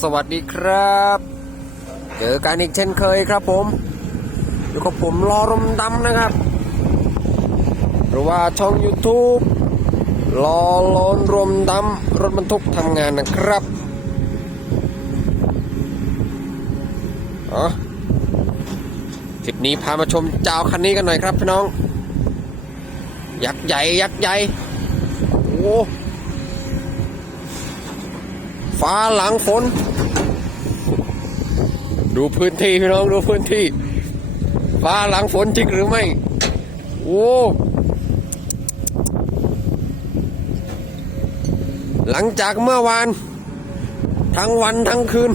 สวัสดีครับ เจอกันอีกเช่นเคยครับผม อยู่กับผมรอรมดำนะครับ หรือว่าช่อง YouTube รอลนรมดำรถบรรทุกทำงานนะครับอ๋อคลิปนี้พามาชมเจ้าคันนี้กันหน่อยครับพี่น้อง ยักษ์ใหญ่ยักษ์ใหญ่โอ้ ฟ้าหลังฝน ดูพื้นที่พี่น้องดูพื้นที่ ฟ้าหลังฝนจริงหรือไม่ โอ้หลังจากเมื่อวาน ทั้งวันทั้งคืน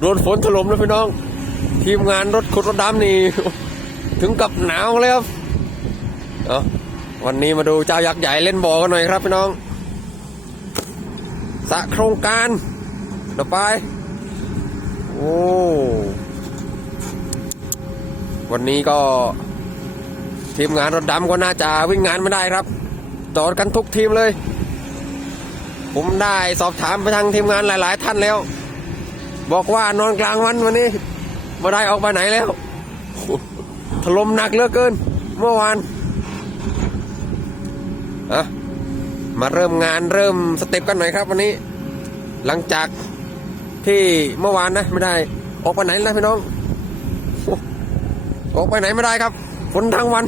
โดนฝนถล่มแล้วพี่น้อง ทีมงานรถขุดรถดำนี่ ถึงกับหนาวแล้วครับเอาวันนี้มาดูเจ้ายักษ์ใหญ่เล่นบอกันหน่อยครับพี่น้อง สะโครงการต่อไป โอ้ วันนี้ก็ ทีมงานรถดำก็น่าจะวิ่งงานไม่ได้ครับจอดกันทุกทีมเลย ผมได้สอบถามไปทางทีมงานหลาย ๆ ท่านแล้ว บอกว่านอนกลางวันวันนี้ไม่ได้ออกไปไหนแล้วถล่มหนักเหลือเกิน เมื่อวานอะมาเริ่มงานเริ่มสเต็ปกันหน่อยครับวันนี้ หลังจากที่เมื่อวานนะไม่ได้ ออกไปไหนแล้วพี่น้อง ออกไปไหนไม่ได้ครับฝนทั้งวัน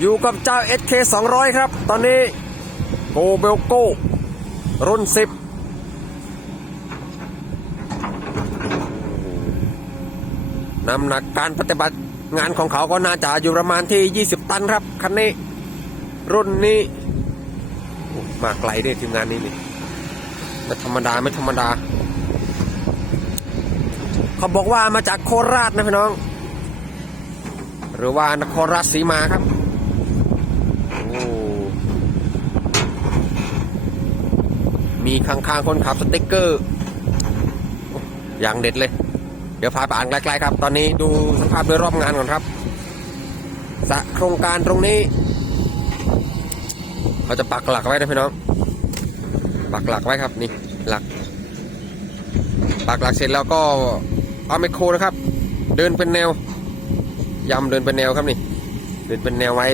อยู่กับเจ้า SK 200 ครับ ตอนนี้โกเบลโก้รุ่น 10น้ำหนักการปฏิบัติงานของเขาก็น่าจะอยู่ประมาณที่ 20 ตันครับ คันนี้ รุ่นนี้ มาไกลด้วยทีมงานนี้นี่ไม่ธรรมดาไม่ธรรมดา เขาบอกว่ามาจากโคราชนะพี่น้อง หรือว่านครราชสีมาครับโอ้มีข้างๆคนขับสติ๊กเกอร์ อย่างเด็ดเลย เดี๋ยวพาไปอ่านใกล้ๆครับ ตอนนี้ดูสภาพโดยรอบงานก่อนครับสระโครงการตรงนี้ เขาจะปักหลักไว้นะพี่น้อง ปักหลักไว้ครับนี่หลัก ปักหลักเสร็จแล้วก็เอาไมโครนะครับ เดินเป็นแนวยำเดินเป็นแนวครับนี่ เดินเป็นแนวไว้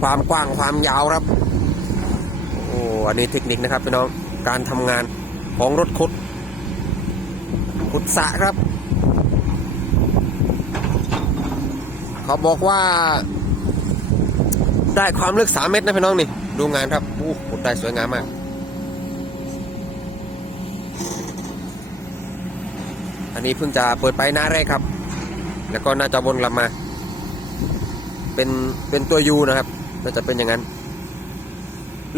ความกว้างความยาวครับ โอ้อันนี้เทคนิคนะครับพี่น้องการทำงานของรถขุดขุดสะครับ เขาบอกว่า ได้ความลึกสามเมตรนะพี่น้องนี่ ดูงานครับอู้ขุดได้สวยงามมาก อันนี้เพิ่งจะเปิดไปหน้าแรกครับ แล้วก็น่าจะวนกลับมา เป็นเป็นตัวยูนะครับ น่าจะเป็นอย่างนั้น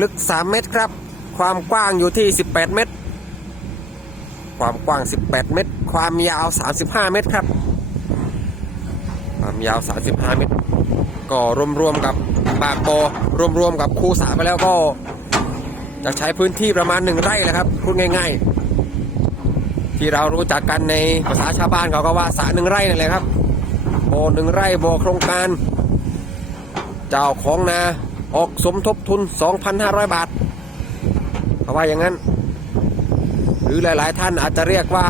ลึก 3 เมตรครับ ความกว้างอยู่ที่ 18 เมตร ความกว้าง 18 เมตร ความยาว 35 เมตรครับ ความยาว 35 เมตร ก็รวมๆกับ ปากบอรวมๆกับคูสาไปแล้วก็ จะใช้พื้นที่ประมาณหนึ่งไร่แหละครับพูดง่าย ๆ ที่เรารู้จักกันในภาษาชาวบ้านเขาก็ว่าสระหนึ่งไร่นั่นแหละครับโบหนึ่งไร่โบโครงการ เจ้าของนาออกสมทบทุน 2,500 บาทเขาว่าอย่างนั้น หรือหลายๆท่านอาจจะเรียกว่า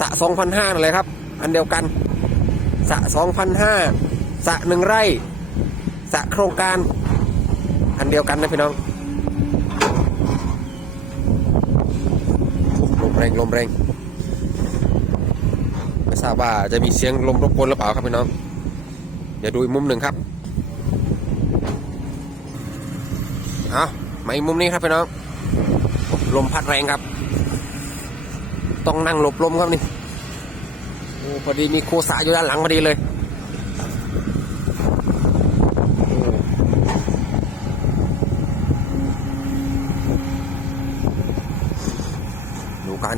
สระ2,500นั่นแหละครับ อันเดียวกันสระ2,500สระหนึ่งไร่ สะโครงการ อันเดียวกันนะพี่น้องลมแรงลมแรงไม่ทราบว่าจะมีเสียงลมรบกวนหรือเปล่าครับพี่น้อง เดี๋ยวดูอีกมุมหนึ่งครับเอามาอีกมุมนี้ครับพี่น้อง ลมพัดแรงครับ ต้องนั่งหลบลมครับนี่โอ้พอดีมีโคสาอยู่ด้านหลังพอดีเลย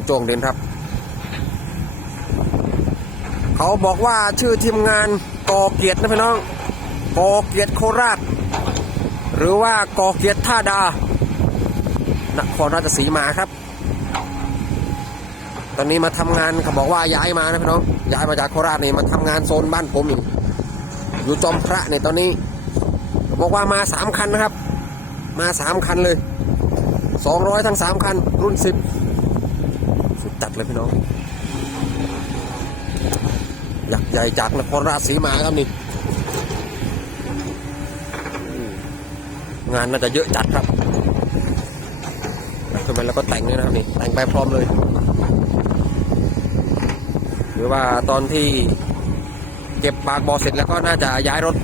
โอ้ดูการจ้วงเด่นครับ เขาบอกว่าชื่อทีมงานกอเกียรตินะพี่น้องกอเกียรติโคราช หรือว่ากอเกียรติท่าดานครราชสีมาครับ ตอนนี้มาทำงานเขาบอกว่าย้ายมานะพี่น้องย้ายมาจากโคราชนี่มาทำงานโซนบ้านผมอยู่อยู่จอมพระเนี่ยตอนนี้เขาบอกว่ามาสามคันนะครับ มาสามคันเลยสองร้อยทั้งสามคัน รุ่นสิบ จัดเลยพี่น้องยักษ์ใหญ่จากนครราชสีมาครับนี่ งานน่าจะเยอะจัดครับขึ้นไปแล้วก็แต่งเลยนะครับนี่ แต่งไปพร้อมเลย หรือว่าตอนที่เก็บปากบอเสร็จแล้วก็น่าจะย้ายรถ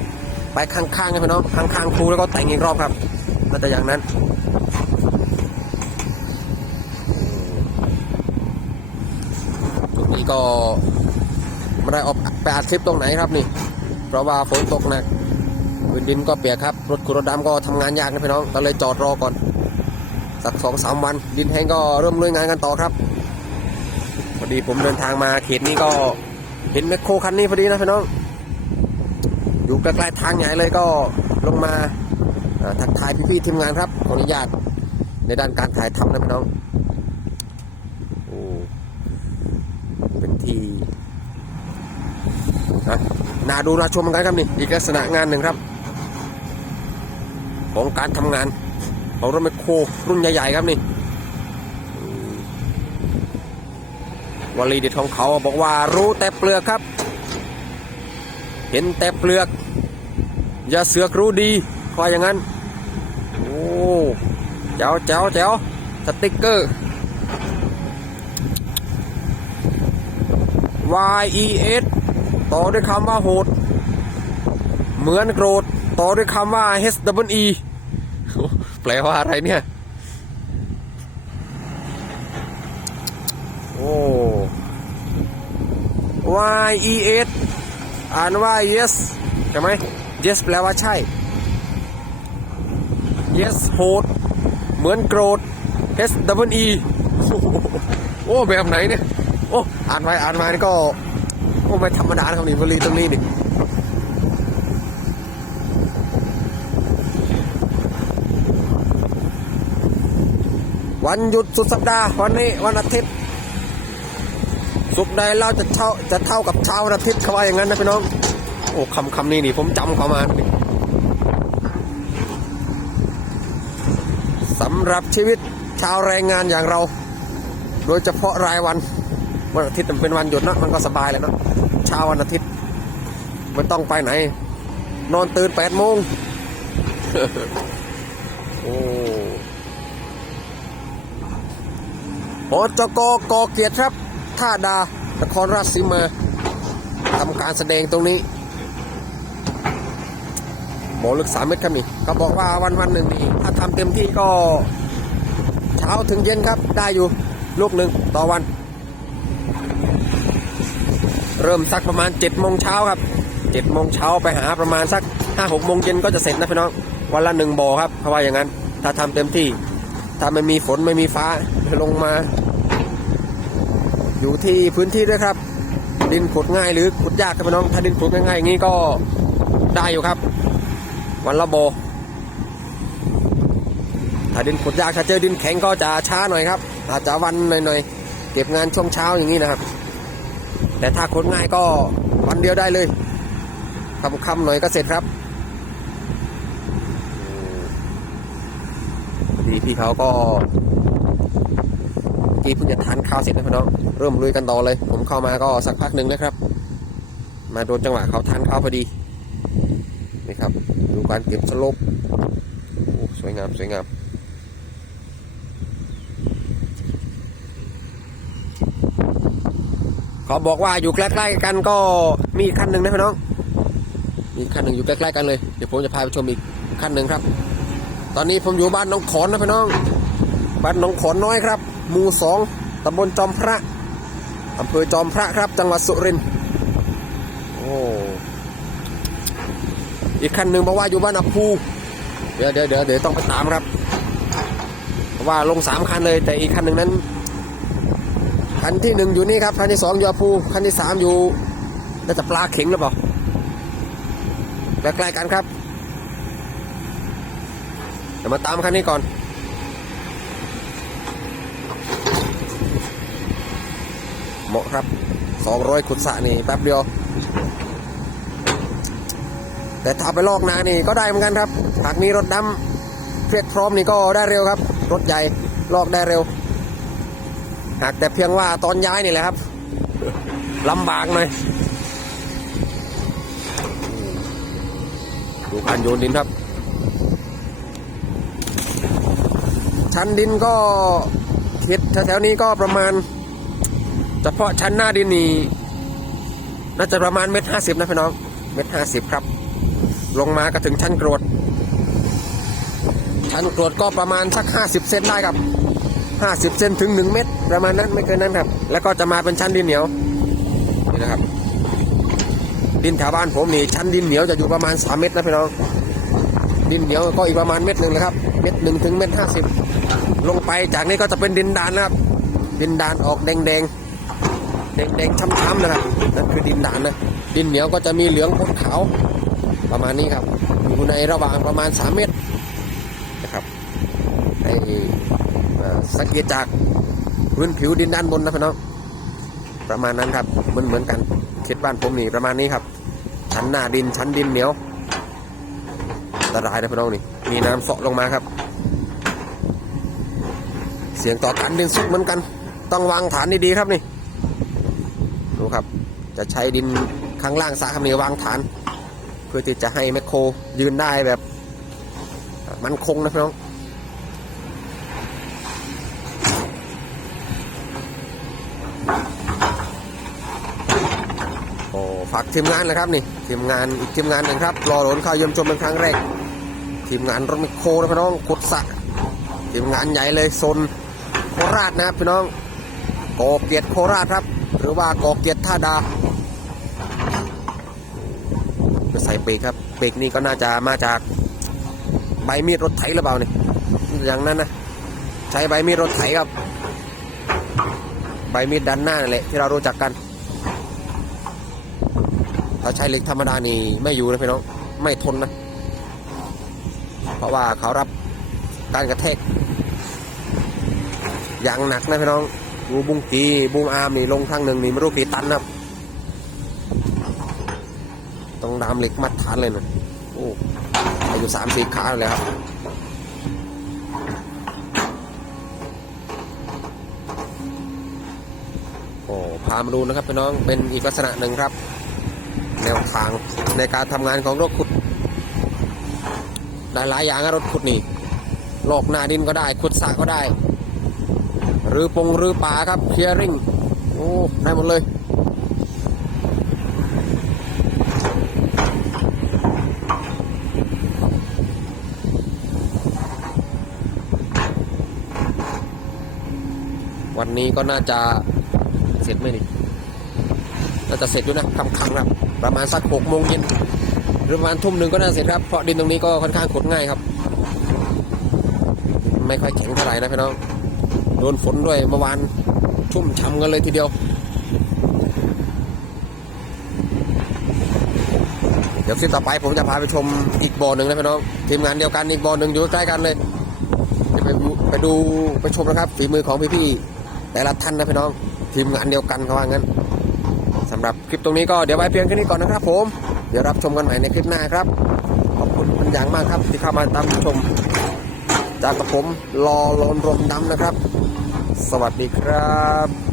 ไปข้างๆนะพี่น้องข้างๆครูแล้วก็แต่งอีกรอบครับ น่าจะอย่างนั้น จุดนี้ ก็ไม่ได้ออกไปอัดคลิปตรงไหนครับนี่ เพราะว่าฝนตกหนักพื้นดินก็เปียกครับ รถขุดรถดำก็ทำงานยากนะพี่น้องก็เลยจอดรอก่อน สักสองสามวัน ดินแห้งก็เริ่มลุยงานกันต่อครับพอดีผมเดินทางมาเขตนี้ก็เห็นแมคโครคันนี้พอดีนะพี่น้องอยู่ใกล้ๆทางใหญ่เลยก็ลงมาเอ่อทักทายพี่ๆทีมงานครับขออนุญาตในด้านการถ่ายทำนะพี่น้อง โอ้ เป็นที่ นะน่าดูน่าชมเหมือนกันครับนี่อีกลักษณะงานหนึ่งครับ ของการทำงานของรถแมคโครรุ่นใหญ่ๆครับนี่วลีเด็ดของเขาบอกว่ารู้แต่เปลือกครับ เห็นแต่เปลือก อย่าเสือกรู้ดีคอยอย่างนั้น โอ้เจ้าเจ้าเจ้าสติ๊กเกอร์ Y E S ต่อด้วยคำว่าโหด เหมือนโกรธ ต่อด้วยคำว่า H W E แปลว่าอะไรเนี่ย โอ้ Y E S อ่านว่า yes ใช่ไหม yes แปลว่าใช่ yes โหด เหมือนโกรธ H W E โอ้ แบบไหนเนี่ย โอ้ อ่านไปอ่านมานี่ก็ โอ้ไม่ธรรมดานะครับนี่วลีตรงนี้นี่วันหยุดสุดสัปดาห์วันนี้วันอาทิตย์ สุกใดเราจะเท่าจะเท่ากับเช้าวันอาทิตย์เขาว่าอย่างนั้นนะพี่น้อง โอ้คำคำนี้นี่ผมจำเขามาสำหรับชีวิตชาวแรงงานอย่างเรา โดยเฉพาะรายวันวันอาทิตย์มันเป็นวันหยุดนะมันก็สบายเลยเนะ เช้าวันอาทิตย์ไม่ต้องไปไหน นอนตื่นแปดโมงโอ้หจกกเกียรติครับท่าดานครราชสีมาทำการแสดงตรงนี้บ่อลึกสามเมตรครับนี่เขาบอกว่าวันวันหนึ่งนี่ถ้าทำเต็มที่ก็ เช้าถึงเย็นครับได้อยู่ลูกหนึ่งต่อวัน เริ่มสักประมาณ7จ็ดโมงเช้าครับ7จ็ดโมงเช้าไปหาประมาณสักห้าหกโมงเย็นก็จะเสร็จนะพี่น้องวันละหนึ่งบ่อครับเขาะว่าอย่างนั้น ถ้าทำเต็มที่ ถ้าไม่มีฝนไม่มีฟ้าลงมา อยู่ที่พื้นที่ด้วยครับ ดินขุดง่ายหรือขุดยากครับพี่น้อง ถ้าดินขุดง่ายๆอย่างนี้ก็ได้อยู่ครับ วันละบ่อถ้าดินขุดยากถ้าเจอดินแข็งก็จะช้าหน่อยครับ อาจจะวันหน่อยๆเก็บงานช่วงเช้าอย่างนี้นะครับ แต่ถ้าคนง่ายก็วันเดียวได้เลยคำๆหน่อยก็เสร็จครับดีพี่เขาก็กี้เพิ่งจะทานข้าวเสร็จนะพี่น้องเริ่มลุยกันต่อเลย ผมเข้ามาก็สักพักหนึ่งนะครับ มาโดนจังหวะเขาทานข้าวพอดีนี่ครับ ดูการเก็บสลปโอ้สวยงามสวยงาม เขาบอกว่าอยู่ใกล้ๆกันก็มีอีกคันหนึ่งนะพี่น้อง มีคันหนึ่งอยู่ใกล้ๆกันเลย เดี๋ยวผมจะพาไปชมอีกคันหนึ่งครับ ตอนนี้ผมอยู่บ้านหน้องขอนนะพี่น้อง บ้านหน้องขอนน้อยครับ หมู่สองตำบลจอมพระอำเภอจอมพระครับ จังหวัดสุรินทร์ โอ้ อีกคันหนึ่งบอกว่าอยู่บ้านอับภูเดี๋ยวเดี๋ยวเดี๋ยวต้องไปตามครับ ว่าลงสามคันเลยแต่อีกคันหนึ่งนั้น คันที่หนึ่งอยู่นี่ครับคันที่สองอยู่อภูคันที่สามอยู่น่าจะปลาเข็งหรือเปล่าใกล้ๆกันครับเดี๋ยวมาตามคันนี้ก่อนเหมาะครับสองร้อยขุดสะนี่แป๊บเดียว แต่ถ้าไปลอกนานี่ก็ได้เหมือนกันครับ หากมีรถดำรียกพร้อมนี่ก็ได้เร็วครับ รถใหญ่ลอกได้เร็ว หากแต่เพียงว่าตอนย้ายนี่แหละครับลำบากหน่อยดูการโยนดินครับ ชั้นดินก็คิดแถวๆนี้ก็ประมาณเฉพาะชั้นหน้าดินนี่น่าจะประมาณเมตรห้าสิบนะพี่น้องเมตรห้าสิบครับ ลงมาก็ถึงชั้นกรวดชั้นกรวดก็ประมาณสักห้าสิบเซนได้ครับ ห้าสิบเซนถึงหนึ่งเมตร ประมาณนั้นไม่เกินนั้นครับ แล้วก็จะมาเป็นชั้นดินเหนียวนี่นะครับ ดินแถวบ้านผมนี่ชั้นดินเหนียวจะอยู่ประมาณสามเมตรนะพี่น้องดินเหนียวก็อีกประมาณเม็ดหนึ่งนะครับ เม็ดหนึ่งถึงเม็ดห้าสิบลงไปจากนี้ก็จะเป็นดินดานนะครับ ดินดานออกแดงแดงแดงแดงช้ำๆนะครับนั่นคือดินดานนะดินเหนียวก็จะมีเหลืองปนขาวประมาณนี้ครับอยู่ในระหว่างประมาณสามเมตรนะครับให้เอ่อ สังเกตจากพื้นผิวดินด้านบนนะพี่น้องประมาณนั้นครับเหมือนเหมือนกันเขตบ้านผมนี่ประมาณนี้ครับ ชั้นหน้าดินชั้นดินเหนียวอันตรายนะพี่น้องนี่มีน้ำเสาะลงมาครับ เสียงต่อกันดินสุดเหมือนกัน ต้องวางฐานดีๆครับนี่ดูครับ จะใช้ดินข้างล่างสระครับนี่วางฐาน เพื่อที่จะให้แมคโครยืนได้แบบ มันคงนะพี่น้อง ฝากทีมงานเลยครับนี่ทีมงานอีกทีมงานหนึ่งครับรอหลนข้าเยี่ยมชมเป็นครั้งแรก ทีมงานรถมคโครนะพี่น้องขุดสระทีมงานใหญ่เลยโซนโคราชนะครับพี่น้องกอเกียรติโคราชครับ หรือว่ากอเกียรติท่าดาจะใส่เบรกครับเบรกนี่ก็น่าจะมาจากใบมีดรถไถหรือเปล่าเนี่ยอย่างนั้นนะใช้ใบมีดรถไถครับ ใบมีดดันหน้านั่นแหละที่เรารู้จักกัน ถ้าใช้เหล็กธรรมดานี่ไม่อยู่นะพี่น้องไม่ทนนะ เพราะว่าเขารับการกระแทกอย่างหนักนะพี่น้องดูบุ้งกีบุ้งอาร์มนี่ลงทางหนึ่งนี่ไม่รู้กี่ตันนะครับต้องดามเหล็กมัดฐานเลยนะโอ้อายุสามสี่ขาเลยครับโอ้พามาดูนะครับพี่น้องเป็นอีกลักษณะหนึ่งครับ แนวทางในการทำงานของรถขุดได้หลายอย่างรถขุดนี่ลอกหน้าดินก็ได้ขุดสระก็ได้ หรือปงหรือป่าครับเคลียริงโอ้ได้หมดเลยวันนี้ก็น่าจะเสร็จไหมนี่ น่าจะเสร็จด้วยนะค่ำๆครับประมาณสักหกโมงเย็นหรือประมาณทุ่มหนึ่งก็น่าเสร็จครับเพราะดินตรงนี้ก็ค่อนข้างขุดง่ายครับ ไม่ค่อยแข็งเท่าไหร่นะพี่น้องโดนฝนด้วยเมื่อวานชุ่มฉ่ำกันเลยทีเดียว เดี๋ยวคลิปต่อไปผมจะพาไปชมอีกบ่อหนึ่งนะพี่น้องทีมงานเดียวกันอีกบ่อหนึ่งอยู่ใกล้กันเลยจะไปดูไปดูไปชมนะครับฝีมือของพี่ๆแต่ละท่านนะพี่น้อง ทีมงานเดียวกันเขาว่างั้น สำหรับคลิปตรงนี้ก็เดี๋ยวไว้เพียงแค่นี้ก่อนนะครับผมเดี๋ยวรับชมกันใหม่ในคลิปหน้าครับ ขอบคุณเป็นอย่างมากครับที่เข้ามาตามชม จากกับผมรอลนรมดำนะครับ สวัสดีครับ